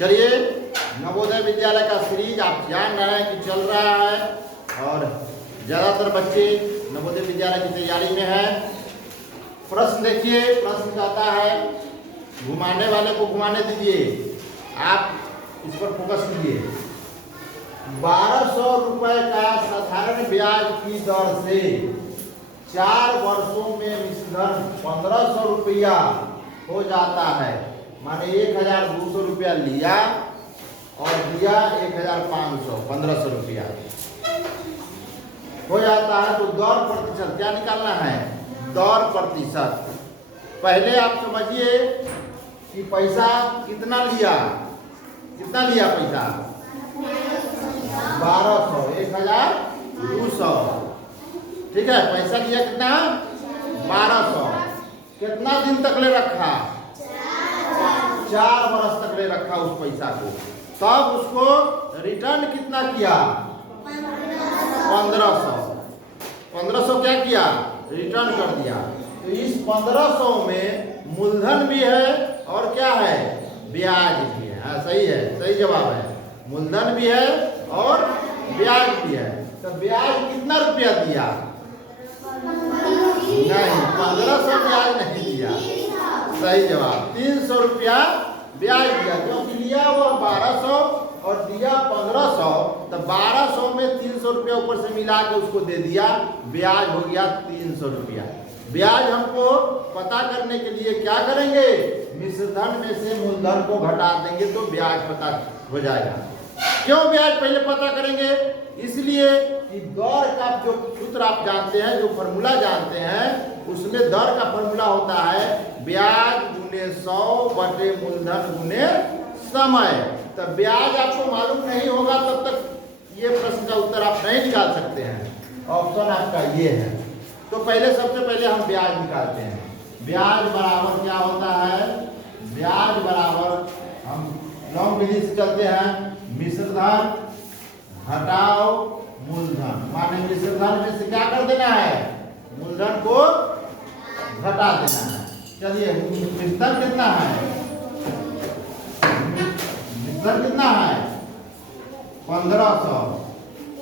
चलिए, नवोदय विद्यालय का सीरीज आप जान रहे हैं कि चल रहा है और ज़्यादातर बच्चे नवोदय विद्यालय की तैयारी में है। प्रश्न देखिए, प्रश्न कहता है, घुमाने वाले को घुमाने दीजिए, आप इस पर फोकस कीजिए। 1200 रुपये का साधारण ब्याज की दर से 4 वर्षों में मिश्रधन 1500 रुपया हो जाता है। माने 1200 रुपया लिया और दिया 1500, 1500 रुपया हो जाता है। तो दर प्रतिशत क्या निकालना है? दर प्रतिशत। पहले आप समझिए कि पैसा कितना लिया, कितना लिया पैसा? 1200, 1200, ठीक है। पैसा लिया कितना? 1200। कितना दिन तक ले रखा? 4 वर्ष तक ले रखा उस पैसा को। तब उसको रिटर्न कितना किया? 1500। 1500 क्या किया? रिटर्न कर दिया। तो इस 1500 में मूलधन भी है और क्या है? ब्याज भी है। हाँ, सही है, सही जवाब है। मूलधन भी है और ब्याज भी है। तो ब्याज कितना रुपया दिया? नहीं, 1500 ब्याज नहीं दिया। सही जवाब, 300 रुपया ब्याज दिया, क्योंकि लिया वो 1200 और दिया 1500। तो 1200 में 300 रुपया ऊपर से मिला के उसको दे दिया, ब्याज हो गया 300 रुपया। ब्याज हमको पता करने के लिए क्या करेंगे? मिश्रधन में से मूलधन को घटा देंगे तो ब्याज पता हो जाएगा। क्यों ब्याज पहले पता करेंगे? इसलिए कि दर का जो सूत्र आप जानते हैं, जो फॉर्मूला जानते हैं, उसमें दर का फॉर्मूला होता है ब्याज गुने 100 बटे मूलधन गुने समय। तो ब्याज आपको मालूम नहीं होगा तब तक ये प्रश्न का उत्तर आप नहीं निकाल सकते हैं। ऑप्शन आपका ये है। तो पहले सबसे पहले हम ब्याज निकालते हैं। ब्याज बराबर क्या होता है? ब्याज बराबर हम लॉन्ग विधि से चलते हैं। मिश्रधन हटाओ मूलधन, माने मिश्रधन में से क्या कर देना है? मूलधन को घटा देना है। चलिए, मिश्रधन कितना है? मिश्रधन कितना है? 1500।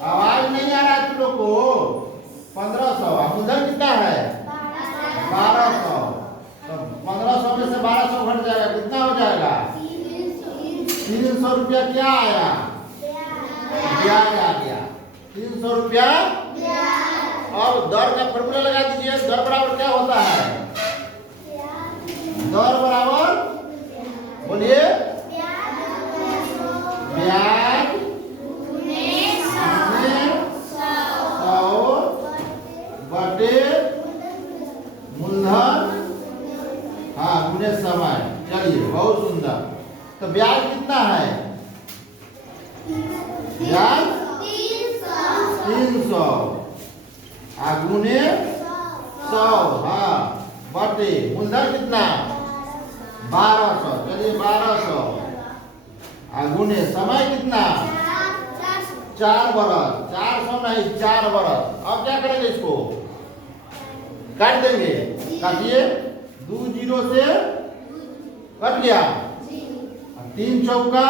आवाज नहीं आ रहा है तुम लोग को? 1500। मूलधन कितना है? 1200। तो 1500 में से 1200 घट जाएगा, कितना हो जाएगा? 300 रुपया क्या आया? ब्याज आ गया। 300 रुपया। अब दर का फॉर्मूला लगा दीजिए। दर बराबर क्या होता है? दर बराबर बोलिए, ब्याज गुने 100 बटे मूलधन, हाँ, गुने समय। चलिए, बहुत सुंदर। तो ब्याज कितना है? ब्याज 300 गुने 100, हाँ, बटे मूलधन कितना? 1200। चलिए, 1200 गुने समय कितना? 4 वर्ष। 400 नहीं, 4 वर्ष। अब क्या करेंगे? इसको काट देंगे। काटिए, 2 जीरो से कट गया, 3 चौका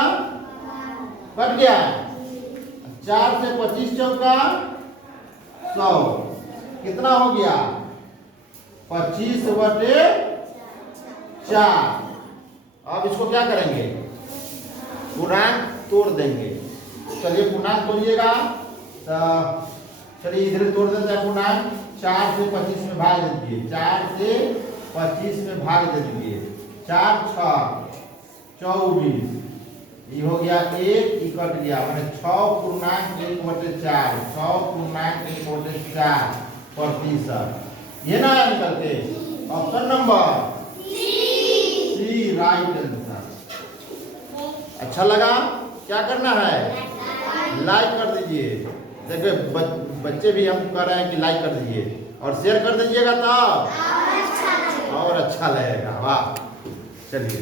कट गया, 4 से 25 चौका 100, कितना हो गया? 25 बटे 4। अब इसको क्या करेंगे? पूर्णांक तोड़ देंगे। चलिए, पूर्णांक तोड़िएगा। तो चलिए, इधर तोड़ देते हैं पूर्णांक। 4 से 25 में भाग दे दीजिए। 4 से 25 में भाग दे दीजिए। 4 6 24, ये हो गया 1, ये कट गया, मैंने 6.1/4, 6.1/4 प्रतिशत। ये ना निकलते। Option number C right answer. अच्छा लगा? क्या करना है? लाइक कर दीजिए। देखिए, बच्चे भी हम कह रहे हैं कि लाइक कर दीजिए और शेयर कर दीजिएगा, तो और अच्छा लगेगा। वाह, चलिए।